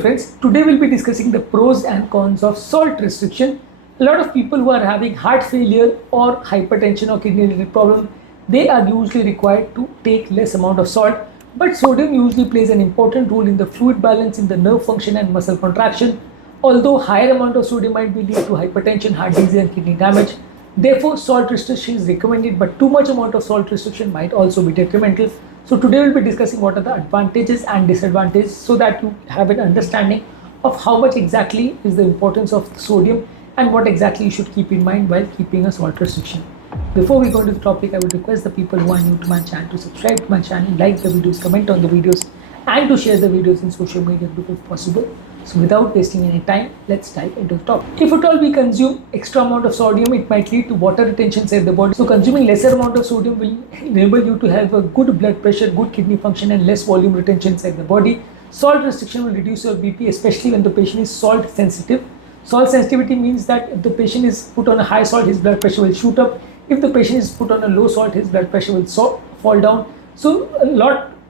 Hello friends, today we'll be discussing the pros and cons of salt restriction. A lot of people who are having heart failure or hypertension or kidney related problem, they are usually required to take less amount of salt, but sodium usually plays an important role in the fluid balance, in the nerve function and muscle contraction. Although higher amount of sodium might be lead to hypertension, heart disease and kidney damage, therefore salt restriction is recommended, but too much amount of salt restriction might also be detrimental. So today we'll be discussing what are the advantages and disadvantages so that you have an understanding of how much exactly is the importance of sodium and what exactly you should keep in mind while keeping a salt restriction. Before we go to the topic, I would request the people who are new to my channel to subscribe to my channel, like the videos, comment on the videos and to share the videos in social media group if possible. So without wasting any time, let's dive into the topic. If at all we consume extra amount of sodium, it might lead to water retention inside the body. So consuming lesser amount of sodium will enable you to have a good blood pressure, good kidney function and less volume retention inside the body. Salt restriction will reduce your BP, especially when the patient is salt sensitive. Salt sensitivity means that if the patient is put on a high salt, his blood pressure will shoot up. If the patient is put on a low salt, his blood pressure will fall down. So a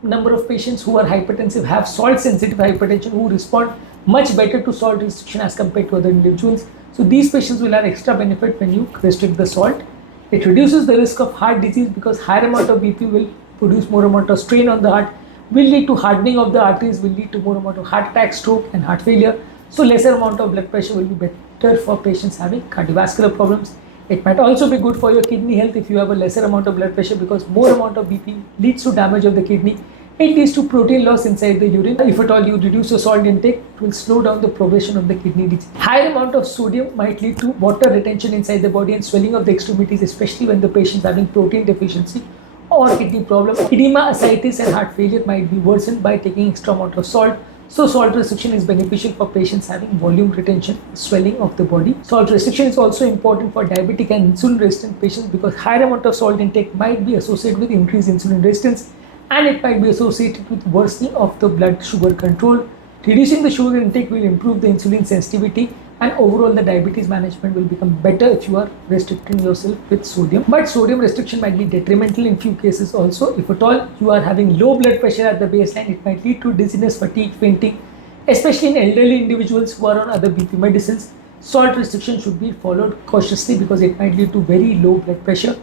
number of patients who are hypertensive have salt sensitive hypertension who respond much better to salt restriction as compared to other individuals. So these patients will have extra benefit when you restrict the salt. It reduces the risk of heart disease because higher amount of BP will produce more amount of strain on the heart, will lead to hardening of the arteries, will lead to more amount of heart attack, stroke and heart failure. So lesser amount of blood pressure will be better for patients having cardiovascular problems. It might also be good for your kidney health if you have a lesser amount of blood pressure, because more amount of BP leads to damage of the kidney. It leads to protein loss inside the urine. If at all you reduce your salt intake, it will slow down the progression of the kidney disease. Higher amount of sodium might lead to water retention inside the body and swelling of the extremities, especially when the patient is having protein deficiency or kidney problem. Edema, ascites and heart failure might be worsened by taking extra amount of salt. So salt restriction is beneficial for patients having volume retention, swelling of the body. Salt restriction is also important for diabetic and insulin resistant patients because higher amount of salt intake might be associated with increased insulin resistance, and it might be associated with worsening of the blood sugar control. Reducing the sugar intake will improve the insulin sensitivity, and overall the diabetes management will become better if you are restricting yourself with sodium. But sodium restriction might be detrimental in few cases also. If at all you are having low blood pressure at the baseline, it might lead to dizziness, fatigue, fainting, especially in elderly individuals who are on other BP medicines. Salt restriction should be followed cautiously because it might lead to very low blood pressure.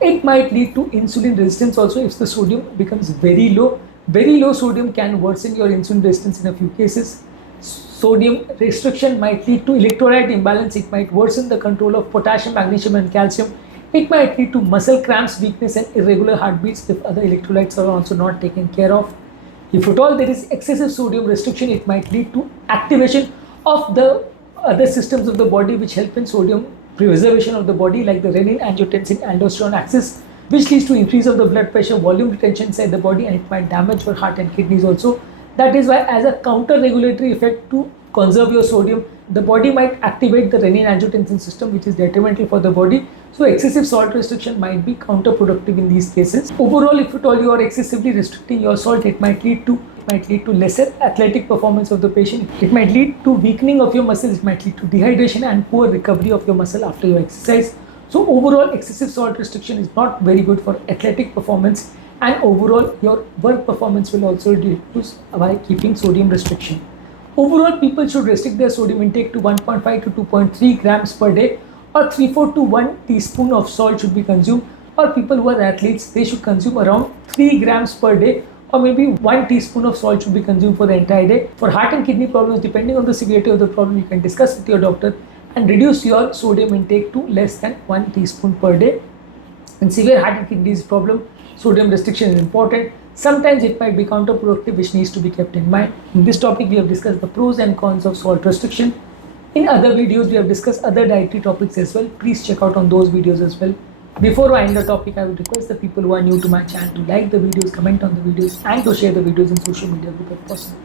It might lead to insulin resistance also if the sodium becomes very low. Very low sodium can worsen your insulin resistance in a few cases. Sodium restriction might lead to electrolyte imbalance. It might worsen the control of potassium, magnesium and calcium. It might lead to muscle cramps, weakness and irregular heartbeats if other electrolytes are also not taken care of. If at all there is excessive sodium restriction, it might lead to activation of the other systems of the body which help in sodium preservation of the body, like the renin, angiotensin, aldosterone axis, which leads to increase of the blood pressure, volume retention inside the body, and it might damage your heart and kidneys also. That is why, as a counter regulatory effect to conserve your sodium, the body might activate the renin angiotensin system, which is detrimental for the body. So excessive salt restriction might be counterproductive in these cases. Overall, if at all you are excessively restricting your salt, it might lead to lesser athletic performance of the patient. It might lead to weakening of your muscles. It might lead to dehydration and poor recovery of your muscle after your exercise. So overall, excessive salt restriction is not very good for athletic performance, and overall your work performance will also reduce by keeping sodium restriction. Overall, people should restrict their sodium intake to 1.5 to 2.3 grams per day, or 3/4 to 1 teaspoon of salt should be consumed. Or people who are athletes, they should consume around 3 grams per day, or maybe 1 teaspoon of salt should be consumed for the entire day. For heart and kidney problems, depending on the severity of the problem, you can discuss with your doctor and reduce your sodium intake to less than 1 teaspoon per day. In severe heart and kidneys problem, sodium restriction is important. Sometimes it might be counterproductive, which needs to be kept in mind. In this topic, we have discussed the pros and cons of salt restriction. In other videos, we have discussed other dietary topics as well. Please check out on those videos as well. Before I end the topic, I would request the people who are new to my channel to like the videos, comment on the videos and to share the videos in social media group if possible.